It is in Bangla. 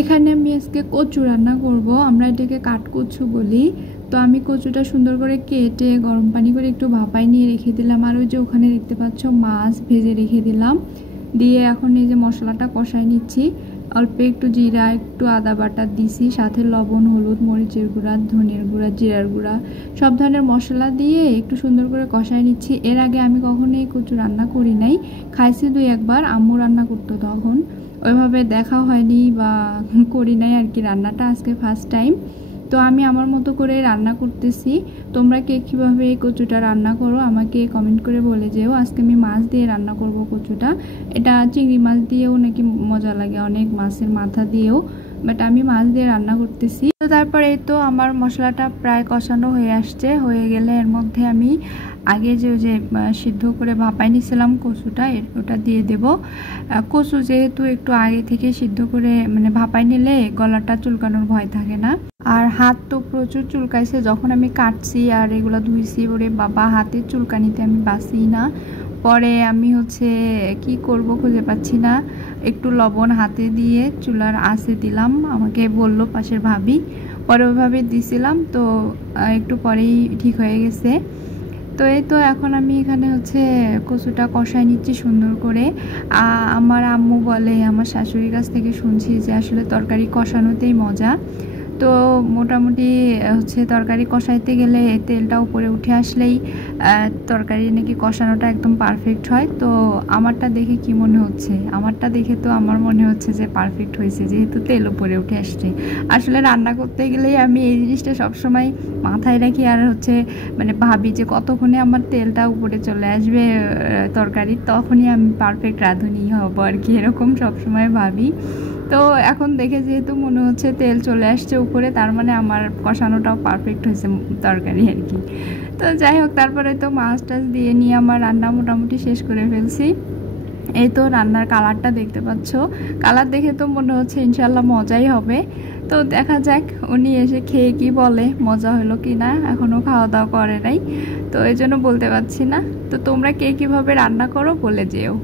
এখানে আমি আজকে কচু রান্না করব, আমরা এটাকে কাঠকচু বলি। তো আমি কচুটা সুন্দর করে কেটে গরম পানি করে একটু ভাপায় নিয়ে রেখে দিলাম। আর ওই যে ওখানে দেখতে পাচ্ছ মাছ ভেজে রেখে দিলাম। দিয়ে এখন এই যে মশলাটা কষায় নিচ্ছি। অল্প একটু জিরা, একটু আদা বাটা দিছি, সাথে লবণ, হলুদ, মরিচের গুঁড়া, ধনিয়ার গুঁড়া, জিরার গুঁড়া, সব ধরনের মশলা দিয়ে একটু সুন্দর করে কষায় নিচ্ছি। এর আগে আমি কখনো এই কচু রান্না করি নাই, খাইছি 2-1 বার, আম্মু রান্না করতো তখন, ওইভাবে দেখা হয়নি বা করি নাই আর কি। রান্নাটা আজকে ফার্স্ট টাইম। তো আমি আমার মতো করে রান্না করতেছি। তোমরা কে কীভাবে এই কচুটা রান্না করো আমাকে কমেন্ট করে বলে যেও। আজকে আমি মাছ দিয়ে রান্না করব কচুটা। এটা চিংড়ি মাছ দিয়েও নাকি মজা লাগে, অনেক মাছের মাথা দিয়েও, বাট আমি মাছ দিয়ে রান্না করতেছি। তো তারপরে এই তো আমার মশলাটা প্রায় কষানো হয়ে আসছে। হয়ে গেলে এর মধ্যে আমি আগে যে সিদ্ধ করে ভাপাই নিয়েছিলাম কচুটা, ওটা দিয়ে দেব। কচু যেহেতু একটু আগে থেকে সিদ্ধ করে মানে ভাপাই নিলে গলাটা চুলকানোর ভয় থাকে না। আর হাত তো প্রচুর চুলকাইছে যখন আমি কাটছি আর এগুলো ধুইছি। ওরে বাবা, হাতের চুলকানিতে আমি বাঁচি না। পরে আমি কি করব খুঁজে পাচ্ছি না, একটু লবণ হাতে দিয়ে চুলার আঁচে দিলাম, আমাকে বলল পাশের ভাবি। পরে ওইভাবে দিছিলাম, তো একটু পরেই ঠিক হয়ে গেছে। তো এই তো এখন আমি এখানে কচুটা কষায় নিচ্ছি সুন্দর করে। আমার আম্মু বলে, আমার শাশুড়ির কাছ থেকে শুনছি যে আসলে তরকারি কষানোতেই মজা। তো মোটামুটি তরকারি কষাইতে গেলে তেলটা উপরে উঠে আসলেই তরকারি নাকি কষানোটা একদম পারফেক্ট হয়। তো আমারটা দেখে কি মনে হচ্ছে? আমারটা দেখে তো আমার মনে হচ্ছে যে পারফেক্ট হয়েছে, যেহেতু তেল উপরে উঠে আসছে। আসলে রান্না করতে গেলেই আমি এই জিনিসটা সবসময় মাথায় রাখি, আর মানে ভাবি যে কতক্ষণে আমার তেলটা উপরে চলে আসবে তরকারি, তখনই আমি পারফেক্ট রাঁধুনি হব আর কি, এরকম সবসময় ভাবি। তো এখন দেখে যেহেতু মনে হচ্ছে তেল চলে আসছে উপরে, তার মানে আমার কষানোটাও পারফেক্ট হয়েছে তরকারি আর কি। তো যাই হোক, তারপরে তো মাছ টাছ দিয়ে নিয়ে আমার রান্না মোটামুটি শেষ করে ফেলছি। এই তো রান্নার কালারটা দেখতে পাচ্ছ, কালার দেখে তো মনে হচ্ছে ইনশাল্লাহ মজাই হবে। তো দেখা যাক উনি এসে খেয়ে কি বলে, মজা হলো কি না। এখনও খাওয়া দাওয়া করে নাই, তো এই জন্য বলতে পারছি না। তো তোমরা কে কীভাবে রান্না করো বলে যেও।